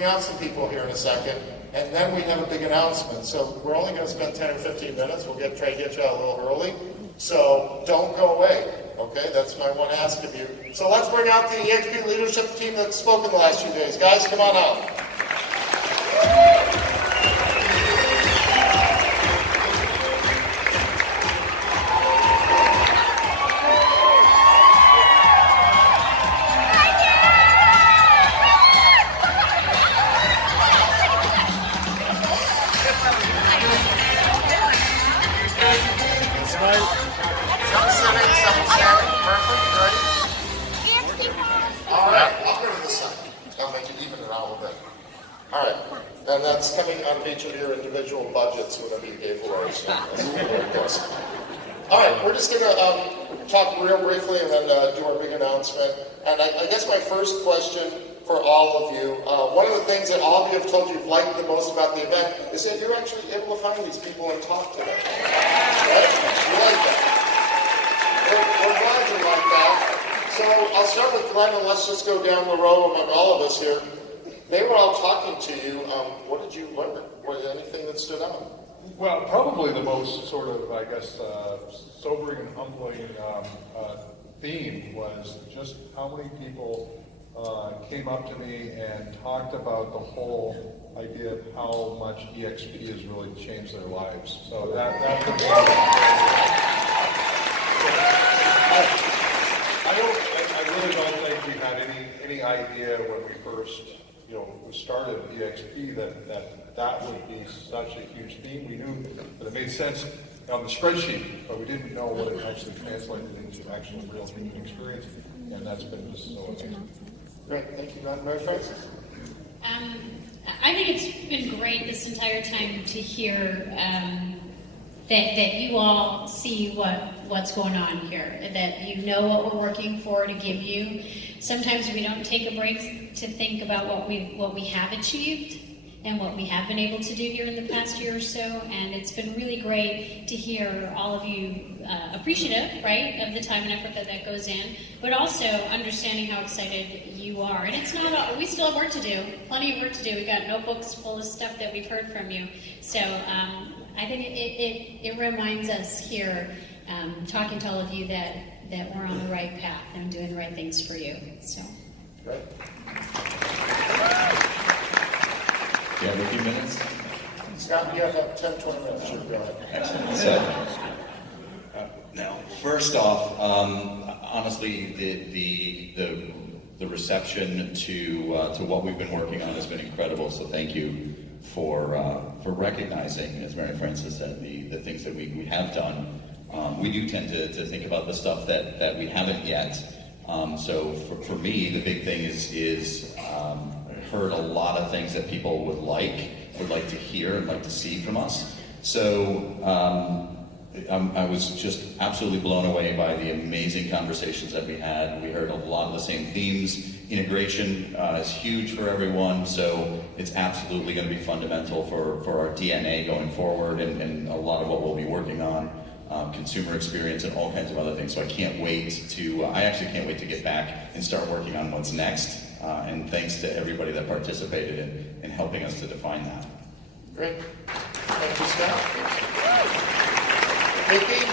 Announce some people here in a second, and then we have a big announcement. So we're only going to spend 10 or 15 minutes. We'll try to get you out a little early. So don't go away, okay? That's my one ask of you. So let's bring out the eXp leadership team that's spoken the last few days. Guys, come on out. And that's coming out of each of your individual budgets, whatever you gave away. So all right, we're just going to talk real briefly and then do our big announcement. And I guess my first question for all of you, one of the things that all of you have told you've liked the most about the event is that you're actually able to find these people and talk to them. Right? You like that? We're glad you like that. So I'll start with Glenn, and let's just go down the row among all of us here. They were all talking to you. What did you learn? Was there anything that stood out? Well, probably the most sort of, I guess, sobering and humbling theme was just how many people came up to me and talked about the whole idea of how much eXp has really changed their lives. So that for me, I really don't think we had any idea when we first started eXp that would be such a huge theme. We knew that it made sense on the spreadsheet, but we didn't know what it actually translated into actual real human experience, and that's been just so amazing. Great, thank you, Mary Frances. I think it's been great this entire time to hear that you all see what's going on here, that you know what we're working for to give you. Sometimes we don't take a break to think about what we have achieved and what we have been able to do here in the past year or so, and it's been really great to hear all of you appreciative, right, of the time and effort that goes in, but also understanding how excited you are. And it's not all, we still have work to do, plenty of work to do. We've got notebooks full of stuff that we've heard from you. So I think it reminds us here, talking to all of you, that we're on the right path and doing the right things for you. So. Right. Do you have a few minutes? Scott, you have about 10, 20 minutes. Sure, go ahead. Excellent. So, now, first off, honestly, the reception to what we've been working on has been incredible. So thank you for recognizing, as Mary Frances said, the things that we have done. We do tend to think about the stuff that we haven't yet. So for me, the big thing is I heard a lot of things that people would like to hear and like to see from us. So I was just absolutely blown away by the amazing conversations that we had. We heard a lot of the same themes. Integration is huge for everyone, so it's absolutely going to be fundamental for our DNA going forward and a lot of what we'll be working on. Consumer experience and all kinds of other things. So I actually can't wait to get back and start working on what's next. And thanks to everybody that participated in helping us to define that. Great. Thank you, Scott. Vikki,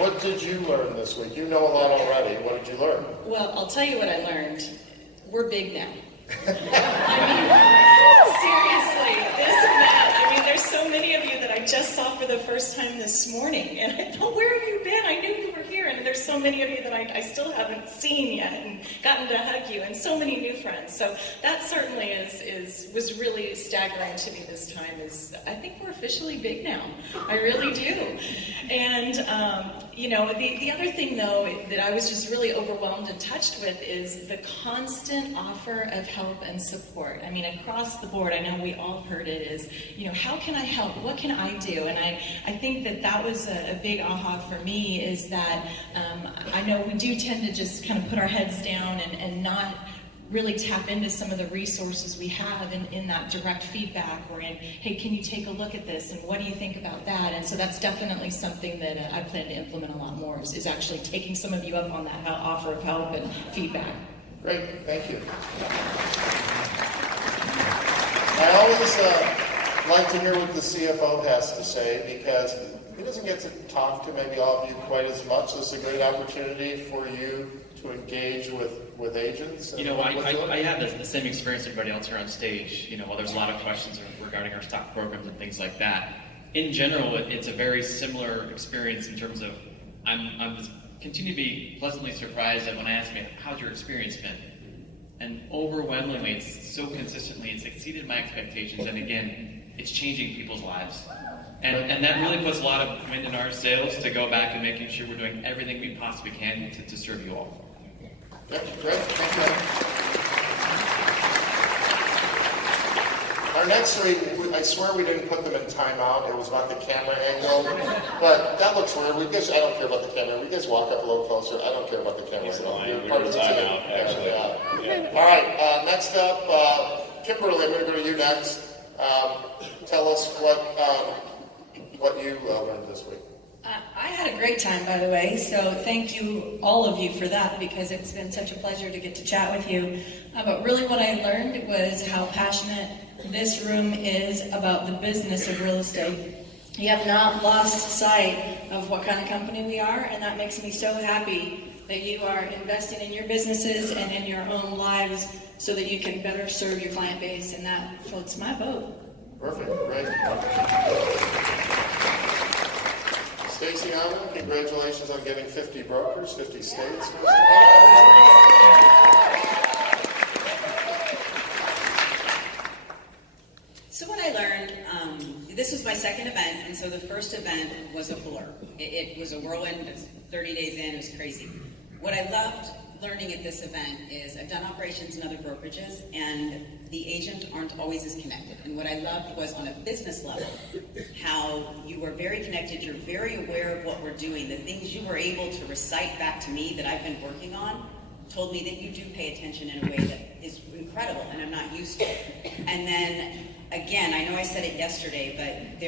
what did you learn this week? You know a lot already. What did you learn? Well, I'll tell you what I learned. We're big now. I mean, seriously, this and that. I mean, there's so many of you that I just saw for the first time this morning, and I thought, where have you been? I knew you were here, and there's so many of you that I still haven't seen yet and gotten to hug you, and so many new friends. So that certainly was really staggering to me this time. I think we're officially big now. I really do. And the other thing though that I was just really overwhelmed and touched with is the constant offer of help and support. I mean, across the board, I know we all heard it is, how can I help? What can I do? And I think that was a big aha for me, is that I know we do tend to just kind of put our heads down and not really tap into some of the resources we have in that direct feedback, or in, hey, can you take a look at this, and what do you think about that? And so that's definitely something that I plan to implement a lot more, is actually taking some of you up on that offer of help and feedback. Great, thank you. always like to hear what the CFO has to say because he doesn't get to talk to maybe all of you quite as much. This is a great opportunity for you to engage with agents. You know, I have the same experience everybody else here on stage. You know, while there's a lot of questions regarding our stock programs and things like that, in general, it's a very similar experience in terms of I'm continue to be pleasantly surprised that when I ask me, how's your experience been? And overwhelmingly, it's so consistently, it's exceeded my expectations. And again, it's changing people's lives. And that really puts a lot of wind in our sails to go back and making sure we're doing everything we possibly can to serve you all. Yep, great. Thank you. Our next three, I swear we didn't put them in timeout. It was about the camera angle. But that looks weird. I don't care about the camera. We guys walk up a little closer. I don't care about the camera. You're part of the timeout, actually. Yeah. All right, next up, Kimberly, I'm going to go to you next. Tell us what you learned this week. I had a great time, by the way, so thank you, all of you, for that, because it's been such a pleasure to get to chat with you. But really what I learned was how passionate this room is about the business of real estate. You have not lost sight of what kind of company we are, and that makes me so happy that you are investing in your businesses and in your own lives so that you can better serve your client base, and that floats my boat. Perfect, great. Stacey, Onnen, congratulations on getting 50 brokers, 50 states. So what I learned, this was my second event, and so the first event was a blur. It was a whirlwind. It was 30 days in. It was crazy. What I loved learning at this event is I've done operations in other brokerages, and the agents aren't always as connected. And what I loved was on a business level, how you were very connected, you're very aware of what we're doing. The things you were able to recite back to me that I've been working on told me that you do pay attention in a way that is incredible and I'm not used to. And then, again, I know I said it yesterday, but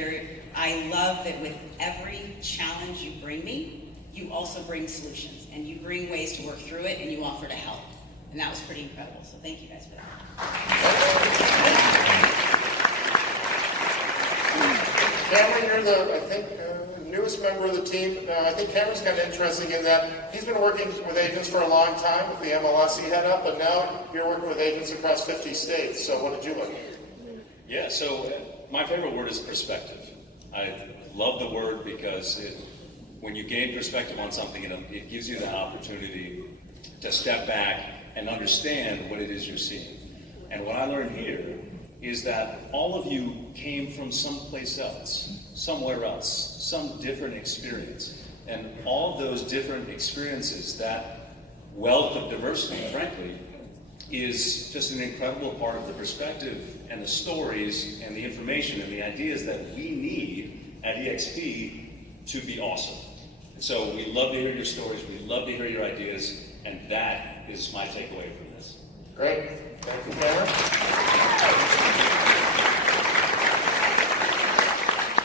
I love that with every challenge you bring me, you also bring solutions, and you bring ways to work through it, and you offer to help. And that was pretty incredible, so thank you guys for that. Cameron, you're the, I think, newest member of the team. I think Cameron's kind of interesting in that he's been working with agents for a long time with the MLS he had up, and now you're working with agents across 50 states. So what did you learn? Yeah, so my favorite word is perspective. I love the word because when you gain perspective on something, it gives you the opportunity to step back and understand what it is you're seeing. And what I learned here is that all of you came from someplace else, somewhere else, some different experience. And all of those different experiences, that wealth of diversity, frankly, is just an incredible part of the perspective and the stories and the information and the ideas that we need at eXp to be awesome. So we love to hear your stories, we love to hear your ideas, and that is my takeaway from this. Great. Thank you, Cameron.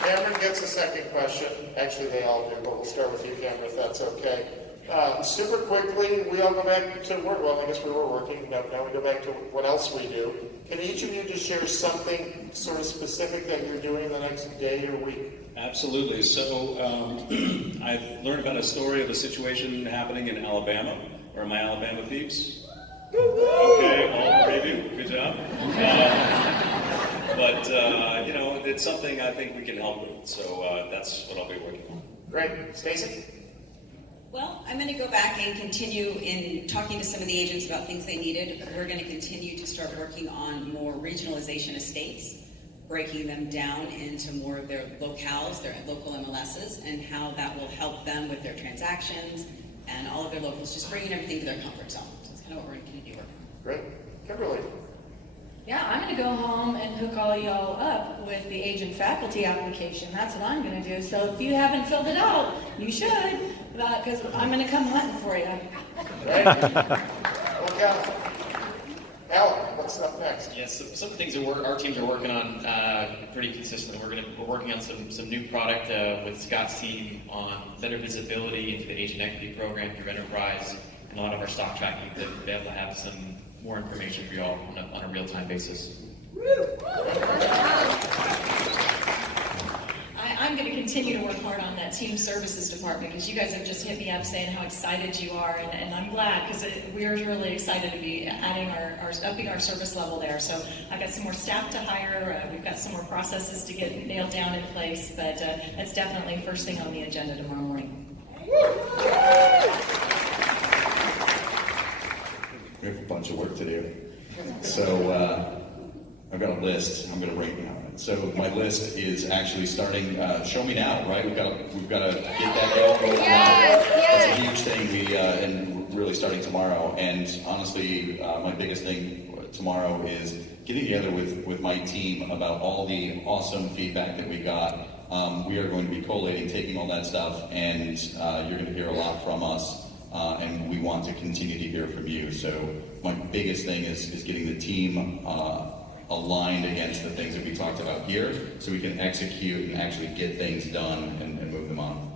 Cameron gets a second question. Actually, they all do, but we'll start with you, Cameron, if that's okay. Super quickly, we all go back to work. Well, I guess we were working. Now we go back to what else we do. Can each of you just share something sort of specific that you're doing the next day or week? Absolutely. So I've learned about a story of a situation happening in Alabama. Where are my Alabama peeps? Okay, all preview. Good job. But you know, it's something I think we can help with. So that's what I'll be working on. Great. Stacey? Well, I'm going to go back and continue in talking to some of the agents about things they needed. We're going to continue to start working on more regionalization of states, breaking them down into more of their locales, their local MLSs, and how that will help them with their transactions and all of their locals, just bringing everything to their comfort zone. So that's kind of what we're going to do. Great. Kimberly? Yeah, I'm going to go home and hook all y'all up with the agent faculty application. That's what I'm going to do. So if you haven't filled it out, you should, because I'm going to come hunting for you. Right. Look out. Alan, what's up next? Yes, some things that our teams are working on pretty consistently. We're working on some new product with Scott's team on better visibility into the agent equity program through enterprise and a lot of our stock tracking to be able to have some more information for you all on a real-time basis. Woo! that team services department, because you guys have just hit me up saying how excited you are, and I'm glad, because we're really excited to be adding upping our service level there. So I've got some more staff to hire, we've got some more processes to get nailed down in place, but that's definitely first thing on the agenda tomorrow morning. We have a bunch of work to do. So I've got a list. I'm going to rank now. So my list is actually starting. Show me now, right? We've got to get that going. Yes. That's a huge thing. And we're really starting tomorrow. And honestly, my biggest thing tomorrow is getting together with my team about all the awesome feedback that we got. We are going to be collating, taking all that stuff, and you're going to hear a lot from us. And we want to continue to hear from you. So my biggest thing is getting the team aligned against the things that we talked about here, so we can execute and actually get things done and move them on.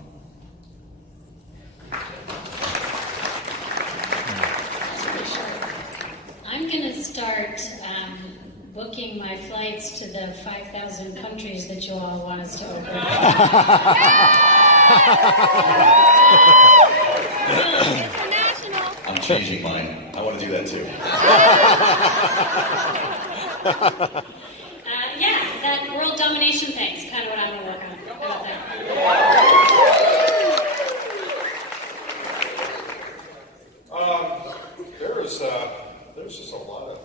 I'm going to start booking my flights to the 5,000 countries that you all want us to open. I'm changing mine. I want to do that too. Yeah, that world domination thing is kind of what I'm going to work on. How about that?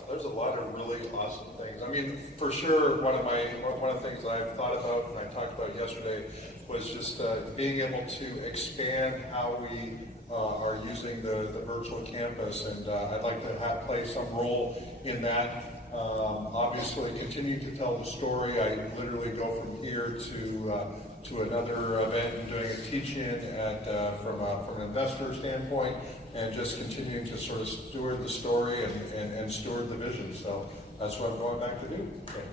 There's a lot of really awesome things. I mean, for sure, one of the things I've thought about and I talked about yesterday was just being able to expand how we are using the virtual campus, and I'd like to play some role in that. Obviously, continue to tell the story. I literally go from here to another event and doing a teach-in from an investor standpoint, and just continuing to sort of steward the story and steward the vision. So that's what I'm going back to do. Great.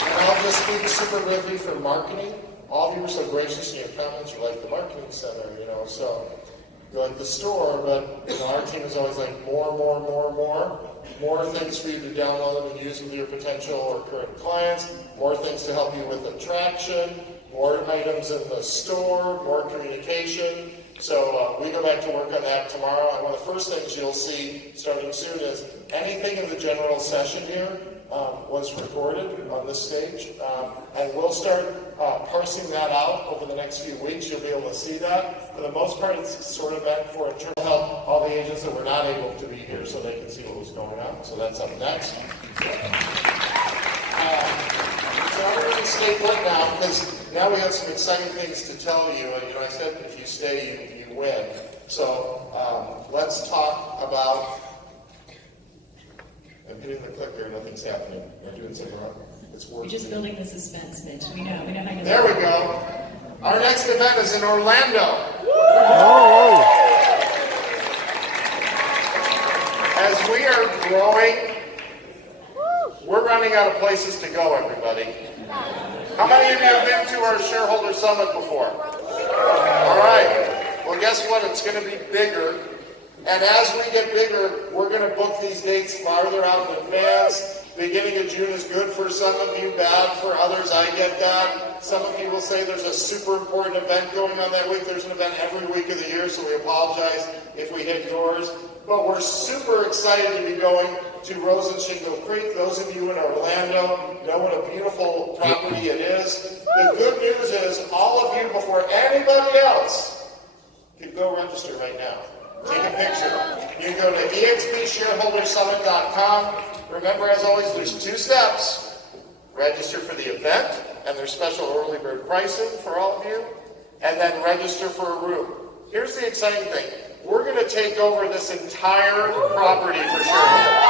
And I'll just speak super briefly for marketing. All of you were so gracious in your comments. You like the marketing center, so you like the store, but our team is always like more things for you to download and use with your potential or current clients, more things to help you with attraction, more items in the store, more communication. So we go back to work on that tomorrow. And one of the first things you'll see starting soon is anything in the general session here was recorded on this stage. And we'll start parsing that out over the next few weeks. You'll be able to see that. For the most part, it's sort of meant for internal help, all the agents that were not able to be here so they can see what was going on. So that's up next. So I'm going to stay put now, because now we have some exciting things to tell you. And I said if you stay, you win. So let's talk about. I'm hitting the clicker, nothing's happening. Am I doing something wrong? It's working. You're just building the suspense, Mitch. We know how to. There we go. Our next event is in Orlando. As we are growing, we're running out of places to go, everybody. How many of you have been to our shareholder summit before? All right. Well, guess what? It's going to be bigger. And as we get bigger, we're going to book these dates farther out in advance. Beginning of June is good for some of you, bad for others. I get that. Some of you will say there's a super important event going on that week. There's an event every week of the year, so we apologize if we hit yours. But we're super excited to be going to Rose and Shingle Creek. Those of you in Orlando know what a beautiful property it is. The good news is all of you, before anybody else, can go register right now. Take a picture. You can go to eXpShareholderSummit.com. Remember, as always, there's 2 steps. Register for the event, and there's special early bird pricing for all of you, and then register for a room. Here's the exciting thing. We're going to take over this entire property for shareholders.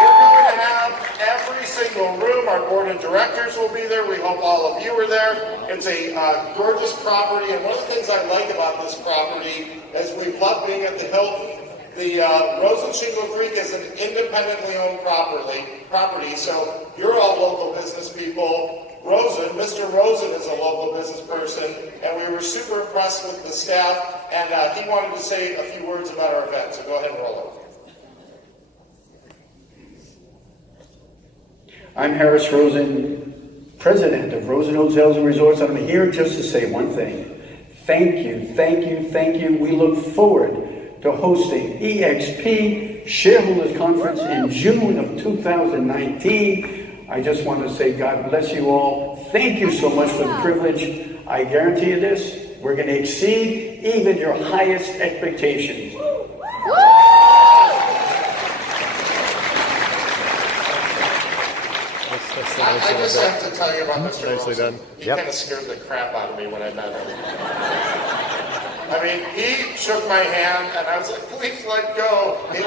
We're going to have every single room. Our board of directors will be there. We hope all of you are there. It's a gorgeous property, and one of the things I like about this property is we love being at the Hilton. The Rose and Shingle Creek is an independently owned property, so you're all local business people. Mr. Rosen is a local business person, and we were super impressed with the staff, and he wanted to say a few words about our event, so go ahead and roll it. I'm Harris Rosen, president of Rosen Hotels and Resorts, and I'm here just to say one thing. Thank you, thank you, thank you. We look forward to hosting eXp Shareholders Conference in June of 2019. I just want to say God bless you all. Thank you so much for the privilege. I guarantee you this, we're going to exceed even your highest expectations. I just have to tell you about Mr. Nicely Rosen. done. He Yep. kind of scared the crap out of me when I met him. I mean, he shook my hand, and I was like, please let go. He's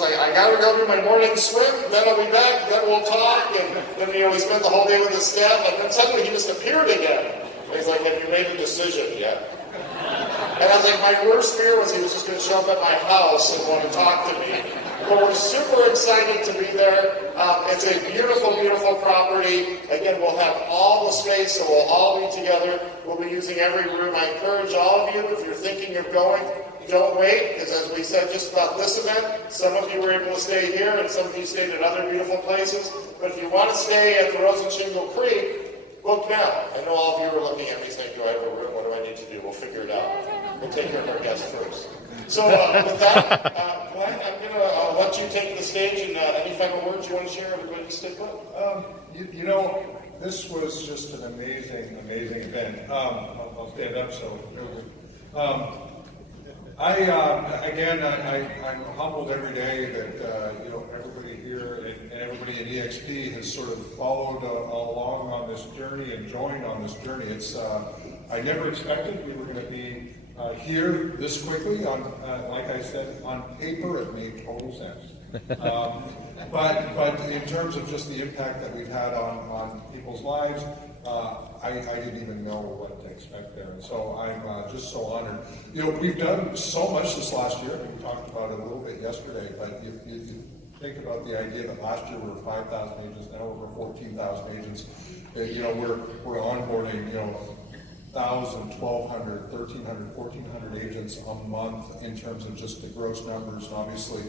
like, I gotta go do my morning swim, then I'll be back, then we'll talk, and then, we spent the whole day with his staff, and then suddenly he just appeared again. And he's like, have you made a decision yet? And I was like, my worst fear was he was just gonna show up at my house and want to talk to me. But we're super excited to be there. It's a beautiful, beautiful property. Again, we'll have all the space, so we'll all be together. We'll be using every room. I encourage all of you, if you're thinking of going, don't wait, because as we said just about this event, some of you were able to stay here, and some of you stayed at other beautiful places. But if you want to stay at the Rosen Shingle Creek, book now. I know all of you are looking at me saying, do I have a room? What do I need to do? We'll figure it out. We'll take care of our guests first. So with that, Glenn, I'm going to let you take the stage, and any final words you want to share, everybody stay put. This was just an amazing, amazing event. I'll stand up so. I'm humbled every day that everybody here and everybody in eXp has sort of followed along on this journey and joined on this journey. It's I never expected we were going to be here this quickly. Like I said, on paper it made total sense. But in terms of just the impact that we've had on people's lives, I didn't even know what to expect there. And so I'm just so honored. We've done so much this last year. We talked about it a little bit yesterday, but if you think about the idea that last year we were 5,000 agents, now we're 14,000 agents. We're onboarding, 1,000, 1,200, 1,300, 1,400 agents a month in terms of just the gross numbers. And obviously,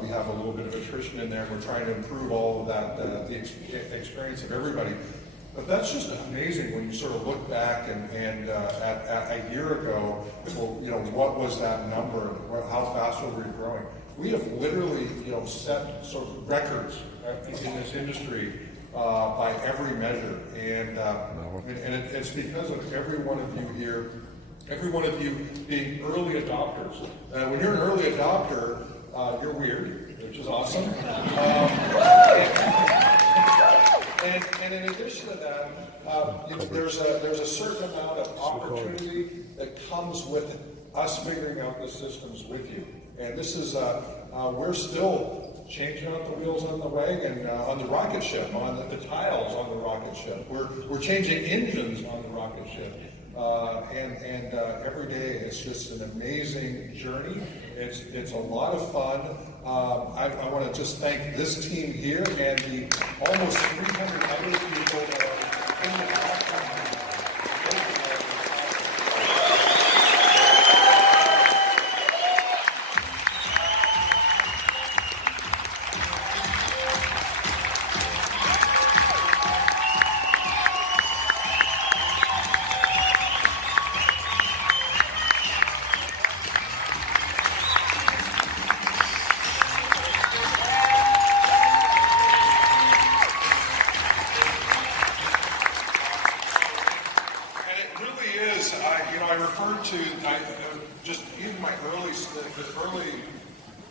we have a little bit of attrition in there. We're trying to improve all of that, the experience of everybody. But that's just amazing when you sort of look back and at a year ago, what was that number? How fast were we growing? We have literally, set sort of records in this industry by every measure, and it's because of every one of you here, every one of you being early adopters. When you're an early adopter, you're weird, which is awesome. And in addition to that, there's a certain amount of opportunity that comes with us figuring out the systems with you. And this is, we're still changing out the wheels on the wagon, on the rocket ship, on the tiles on the rocket ship. We're changing engines on the rocket ship. And every day it's just an amazing journey. It's a lot of fun. I want to just thank this team here and the almost 300 other people that are in the background.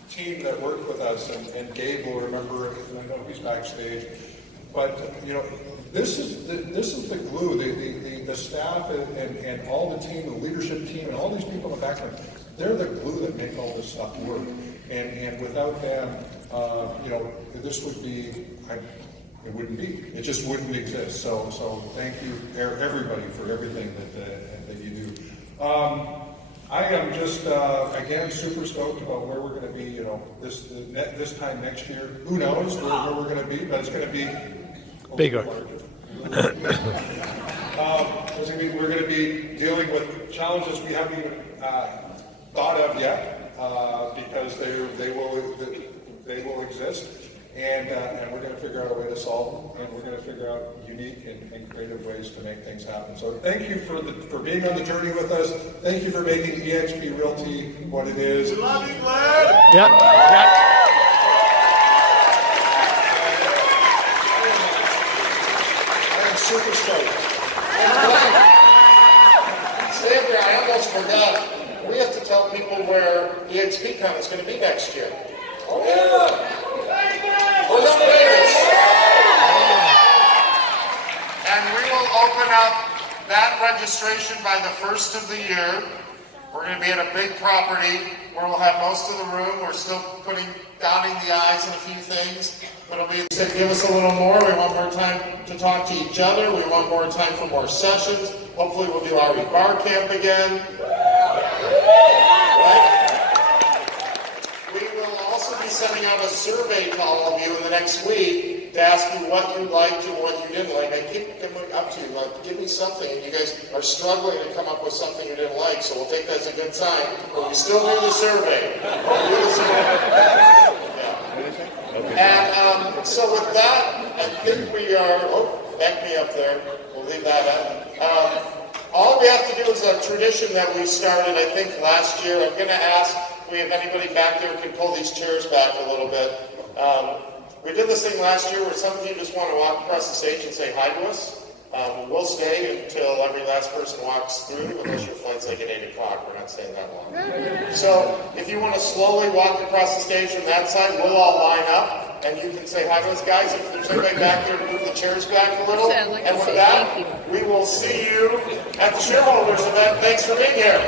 Team that worked with us, and Gabe will remember it, and I know he's backstage. But this is the glue. The staff and all the team, the leadership team, and all these people in the background. They're the glue that make all this stuff work. And without them, this would be. It wouldn't be. It just wouldn't exist. So thank you everybody for everything that you do. I am just, again, super stoked about where we're going to be, this time next year. Who knows where we're going to be, but it's going to be bigger. We're going to be dealing with challenges we haven't even thought of yet, because they will exist. And and we're going to figure out a way to solve them, and we're going to figure out unique and creative ways to make things happen. So thank you for being on the journey with us. Thank you for making eXp Realty what it is. We love you, Glenn! Yep. I'm super stoked. Sandra, I almost forgot. We have to tell people where eXpCon is going to be next year. Oh, yeah. We're in Vegas. And we will open up that registration by the first of the year. We're going to be at a big property where we'll have most of the room. We're still dotting the I's and a few things. But it'll be, give us a little more. We want more time to talk to each other. We want more time for more sessions. Hopefully we'll do our bar camp again. Right? We will also be sending out a survey to all of you in the next week to ask you what you liked and what you didn't like. I keep coming up to you, like, give me something, and you guys are struggling to come up with something you didn't like, so we'll take that as a good sign. But we still do the survey. And so with that, I think we are, back me up there. We'll leave that up. All we have to do is a tradition that we started, I think, last year. I'm going to ask if we have anybody back there who can pull these chairs back a little bit. We did this thing last year where some of you just want to walk across the stage and say hi to us. We'll stay until every last person walks through, unless your flight's like at 8 o'clock. We're not staying that long. So if you want to slowly walk across the stage from that side, we'll all line up. And you can say hi to us, guys. If there's anybody back there, move the chairs back a little. And with that, we will see you at the shareholders event. Thanks for being here.